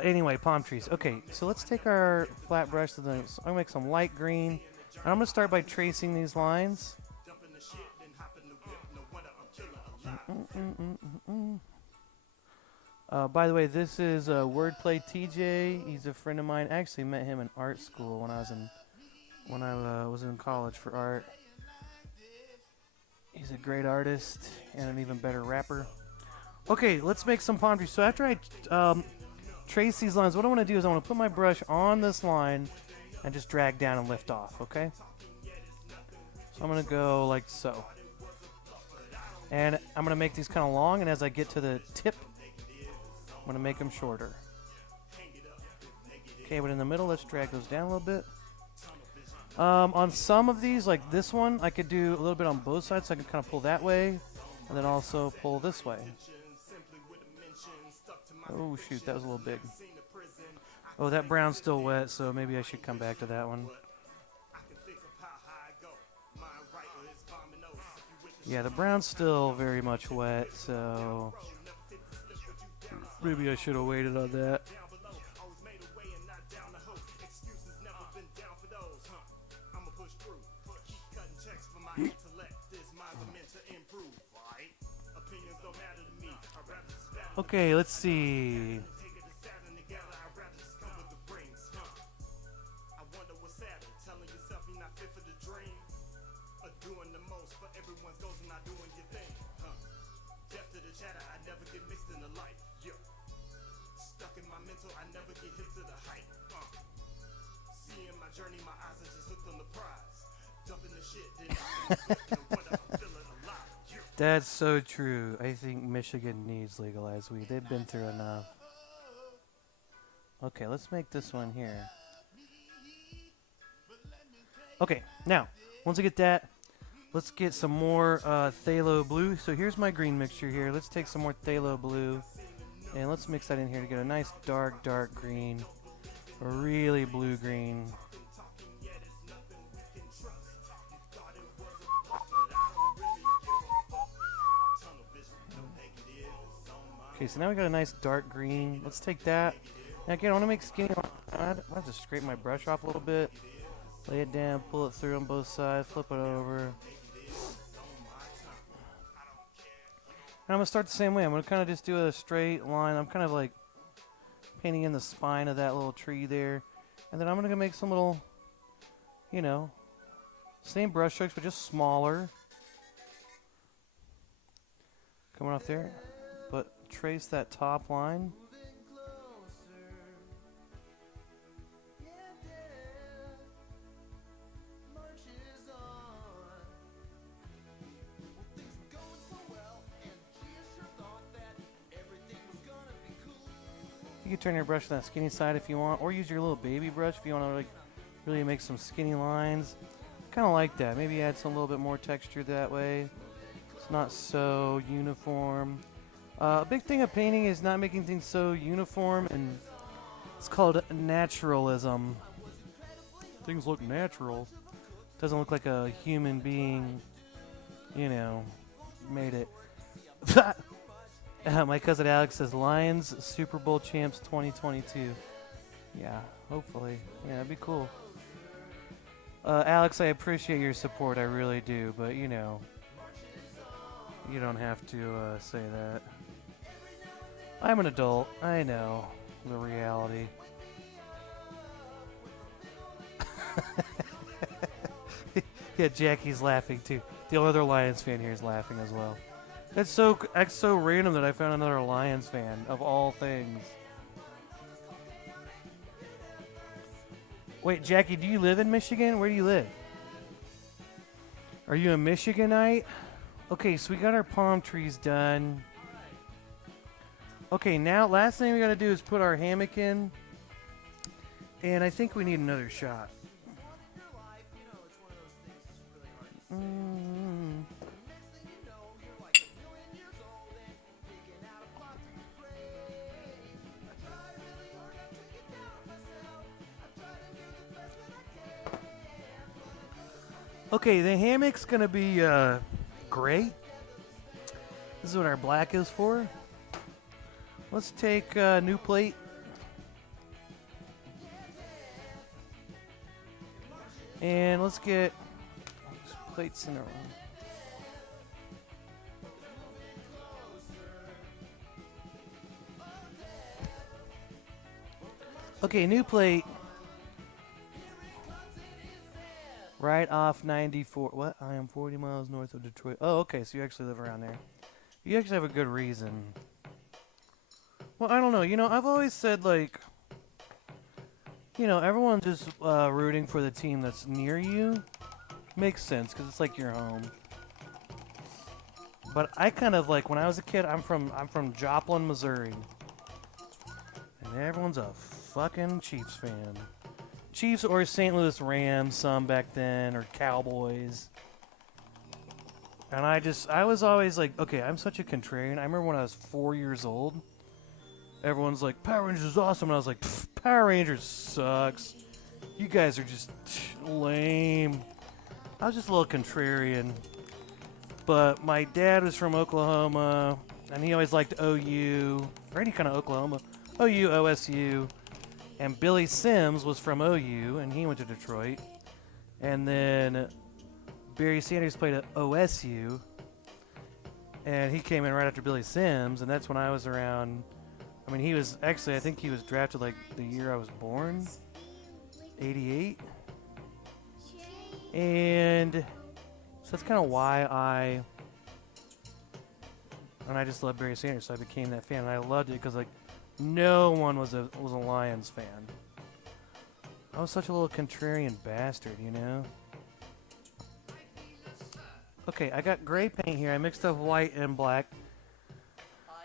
anyway, palm trees. Okay, so let's take our flat brush to the... I'm going to make some light green. And I'm going to start by tracing these lines. By the way, this is Wordplay TJ. He's a friend of mine. I actually met him in art school when I was in college for art. He's a great artist and an even better rapper. Okay, let's make some palm trees. So after I trace these lines, what I want to do is I want to put my brush on this line and just drag down and lift off, okay? So I'm going to go like so. And I'm going to make these kind of long, and as I get to the tip, I'm going to make them shorter. Okay, but in the middle, let's drag those down a little bit. On some of these, like this one, I could do a little bit on both sides, so I can kind of pull that way, and then also pull this way. Oh, shoot, that was a little big. Oh, that brown's still wet, so maybe I should come back to that one. Yeah, the brown's still very much wet, so maybe I should have waited on that. Okay, let's see. That's so true. I think Michigan needs legalized weed. They've been through enough. Okay, let's make this one here. Okay, now, once I get that, let's get some more phthalo blue. So here's my green mixture here. Let's take some more phthalo blue, and let's mix that in here to get a nice dark, dark green. A really blue-green. Okay, so now we got a nice dark green. Let's take that. Now again, I want to make skinny. I have to scrape my brush off a little bit. Lay it down, pull it through on both sides, flip it over. And I'm going to start the same way. I'm going to kind of just do a straight line. I'm kind of like painting in the spine of that little tree there. And then I'm going to make some little, you know, Same brush strokes, but just smaller. Coming off there. But trace that top line. You can turn your brush to that skinny side if you want, or use your little baby brush if you want to like really make some skinny lines. Kind of like that. Maybe add some little bit more texture that way. It's not so uniform. A big thing of painting is not making things so uniform, and it's called naturalism. Things look natural. Doesn't look like a human being, you know, made it. My cousin Alex says Lions Super Bowl champs 2022. Yeah, hopefully. Yeah, that'd be cool. Alex, I appreciate your support. I really do. But, you know, you don't have to say that. I'm an adult. I know the reality. Yeah, Jackie's laughing too. The other Lions fan here is laughing as well. That's so random that I found another Lions fan, of all things. Wait, Jackie, do you live in Michigan? Where do you live? Are you a Michiganite? Okay, so we got our palm trees done. Okay, now last thing we gotta do is put our hammock in. And I think we need another shot. Okay, the hammock's gonna be gray. This is what our black is for. Let's take a new plate. And let's get plates in a row. Okay, new plate. Right off 94. What? I am 40 miles north of Detroit. Oh, okay, so you actually live around there. You actually have a good reason. Well, I don't know. You know, I've always said, like, you know, everyone's just rooting for the team that's near you. Makes sense, because it's like your home. But I kind of, like, when I was a kid, I'm from Joplin, Missouri. And everyone's a fucking Chiefs fan. Chiefs or St. Louis Rams, some back then, or Cowboys. And I was always like, okay, I'm such a contrarian. I remember when I was 4 years old, everyone's like, Power Rangers is awesome. And I was like, Power Rangers sucks. You guys are just lame. I was just a little contrarian. But my dad was from Oklahoma, and he always liked OU, or any kind of Oklahoma. OU, OSU. And Billy Sims was from OU, and he went to Detroit. And then Barry Sanders played at OSU, and he came in right after Billy Sims, and that's when I was around. I mean, he was actually, I think he was drafted like the year I was born, 88. And so that's kind of why I just love Barry Sanders, so I became that fan, and I loved it because, like, no one was a Lions fan. I was such a little contrarian bastard, you know? Okay, I got gray paint here. I mixed up white and black.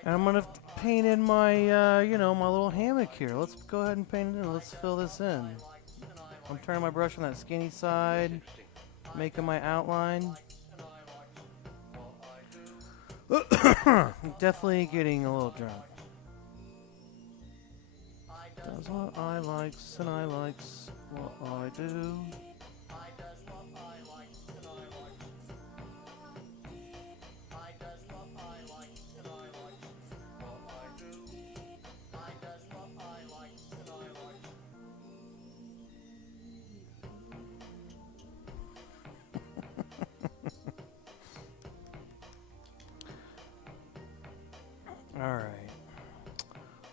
And I'm going to paint in my, you know, my little hammock here. Let's go ahead and paint it in. Let's fill this in. I'm turning my brush on that skinny side, making my outline. I'm definitely getting a little drunk. Does what I likes, and I likes what I do. All right.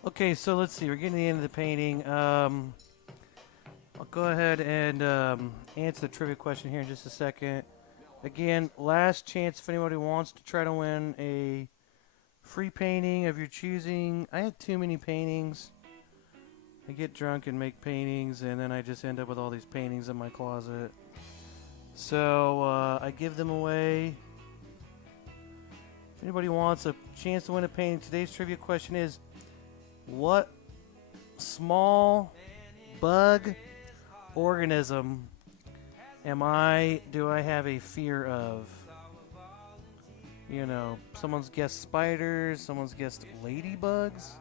Okay, so let's see. We're getting to the end of the painting. I'll go ahead and answer the trivia question here in just a second. Again, last chance if anybody wants to try to win a free painting of your choosing. I have too many paintings. I get drunk and make paintings, and then I just end up with all these paintings in my closet. So I give them away. If anybody wants a chance to win a painting, today's trivia question is, what small bug organism do I have a fear of? You know, someone's guessed spiders, someone's guessed ladybugs,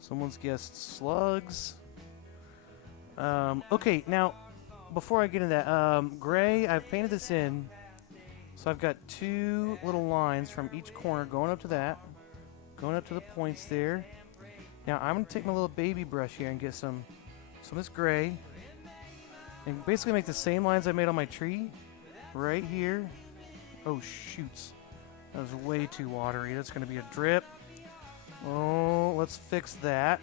someone's guessed slugs. Okay, now, before I get into that, gray, I've painted this in. So I've got two little lines from each corner going up to that, going up to the points there. Now I'm going to take my little baby brush here and get some of this gray, and basically make the same lines I made on my tree, right here. Oh, shoots. That was way too watery. That's going to be a drip. Oh, let's fix that.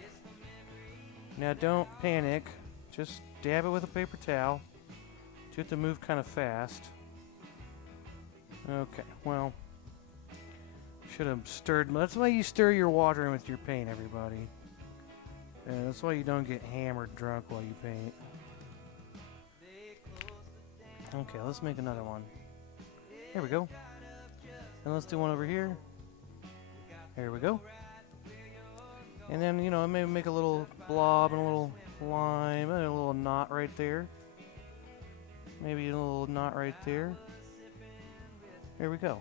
Now don't panic. Just dab it with a paper towel. You have to move kind of fast. Okay, well, should have stirred. That's why you stir your water in with your paint, everybody. And that's why you don't get hammered drunk while you paint. Okay, let's make another one. Here we go. And let's do one over here. Here we go. And then, you know, maybe make a little blob and a little line, and a little knot right there. Maybe a little knot right there. There we go.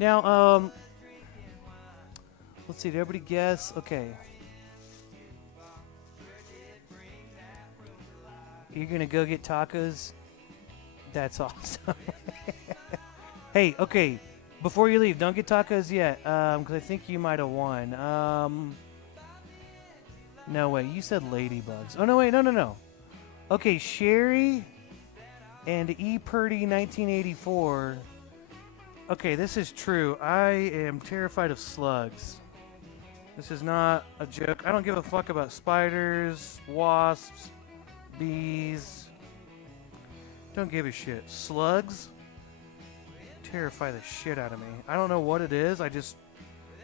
Now, let's see, did everybody guess? Okay. You're gonna go get tacos? That's awesome. Hey, okay, before you leave, don't get tacos yet, because I think you might have won. No, wait, you said ladybugs. Oh, no, wait, no. Okay, Sherry and E. Purdy 1984. Okay, this is true. I am terrified of slugs. This is not a joke. I don't give a fuck about spiders, wasps, bees. Don't give a shit. Slugs terrify the shit out of me. I don't know what it is.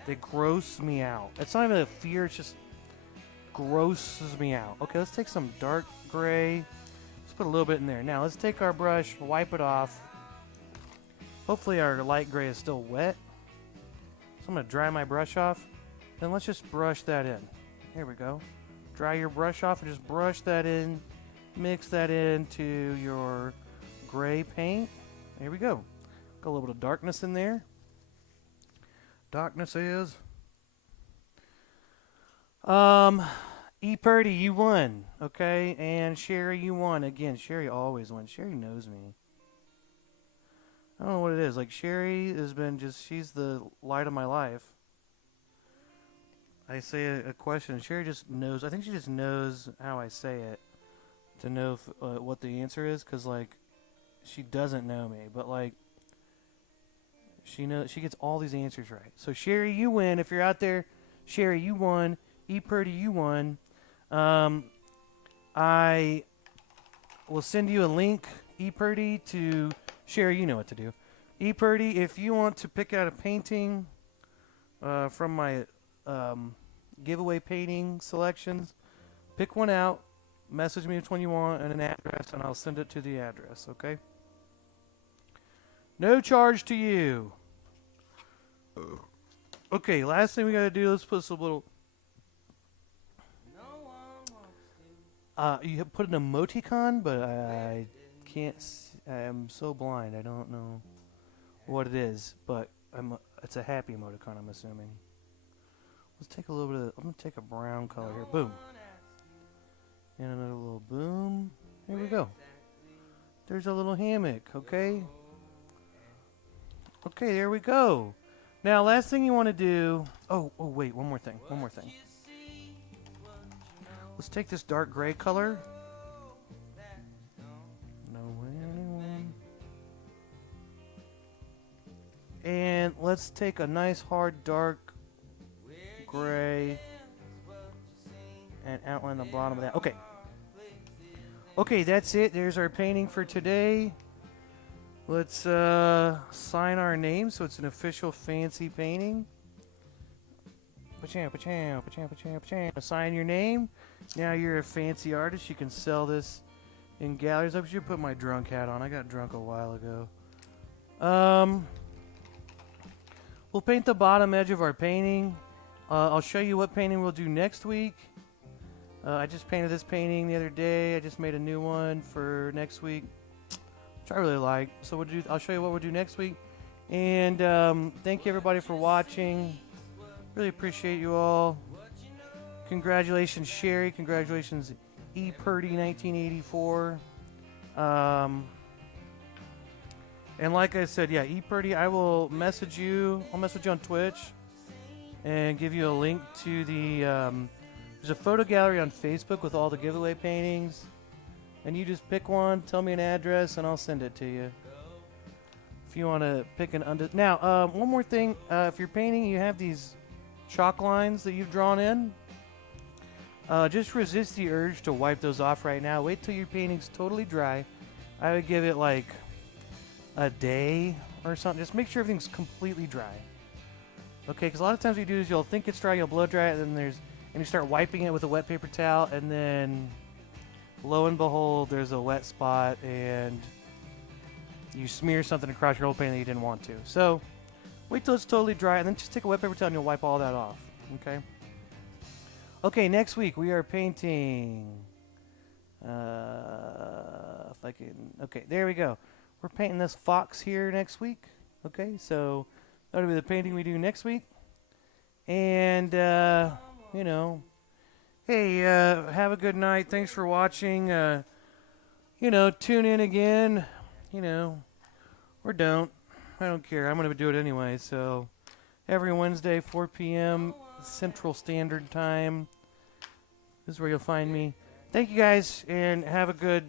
They gross me out. It's not even a fear. It's just grosses me out. Okay, let's take some dark gray. Let's put a little bit in there. Now, let's take our brush, wipe it off. Hopefully our light gray is still wet. So I'm going to dry my brush off. Then let's just brush that in. Here we go. Dry your brush off and just brush that in. Mix that into your gray paint. Here we go. Got a little bit of darkness in there. Darkness is... E. Purdy, you won. Okay? And Sherry, you won. Again, Sherry always wins. Sherry knows me. I don't know what it is. Like, Sherry has been she's the light of my life. I say a question, and Sherry just knows. I think she just knows how I say it to know what the answer is, because, like, she doesn't know me. But, like, she gets all these answers right. So, Sherry, you win. If you're out there, Sherry, you won. E. Purdy, you won. I will send you a link, E. Purdy, to... Sherry, you know what to do. E. Purdy, if you want to pick out a painting from my giveaway painting selections, pick one out, message me which one you want and an address, and I'll send it to the address, okay? No charge to you. Okay, last thing we gotta do, let's put some little... you put an emoticon, but I can't... I'm so blind, I don't know what it is, but it's a happy emoticon, I'm assuming. Let's take a little bit of... I'm going to take a brown color here. Boom. And another little boom. Here we go. There's a little hammock, okay? Okay, there we go. Now, last thing you want to do... Oh, wait, one more thing. Let's take this dark gray color. And let's take a nice hard dark gray and outline the bottom of that. Okay. Okay, that's it. There's our painting for today. Let's sign our name so it's an official fancy painting. Sign your name. Now you're a fancy artist. You can sell this in galleries. I should put my drunk hat on. I got drunk a while ago. We'll paint the bottom edge of our painting. I'll show you what painting we'll do next week. I just painted this painting the other day. I just made a new one for next week, which I really like. So I'll show you what we'll do next week. And thank you everybody for watching. Really appreciate you all. Congratulations, Sherry. Congratulations, ePurdy1984. And like I said, yeah, ePurdy, I will message you. I'll message you on Twitch and give you a link to the. There's a photo gallery on Facebook with all the giveaway paintings. And you just pick one, tell me an address, and I'll send it to you. If you want to pick an Now, one more thing. If you're painting, you have these chalk lines that you've drawn in. Just resist the urge to wipe those off right now. Wait till your painting's totally dry. I would give it like a day or something. Just make sure everything's completely dry. Okay, because a lot of times what you do is you'll think it's dry, you'll blow dry it, and you start wiping it with a wet paper towel, and then lo and behold, there's a wet spot, and you smear something across your whole painting that you didn't want to. So wait till it's totally dry, and then just take a wet paper towel and you'll wipe all that off. Okay? Okay, next week we are painting. If I can. Okay, there we go. We're painting this fox here next week. Okay, so that'll be the painting we do next week. And, you know, hey, have a good night. Thanks for watching. You know, tune in again. You know, or don't. I don't care. I'm going to do it anyway. So every Wednesday, 4 p.m. Central Standard Time. This is where you'll find me. Thank you guys, and have a good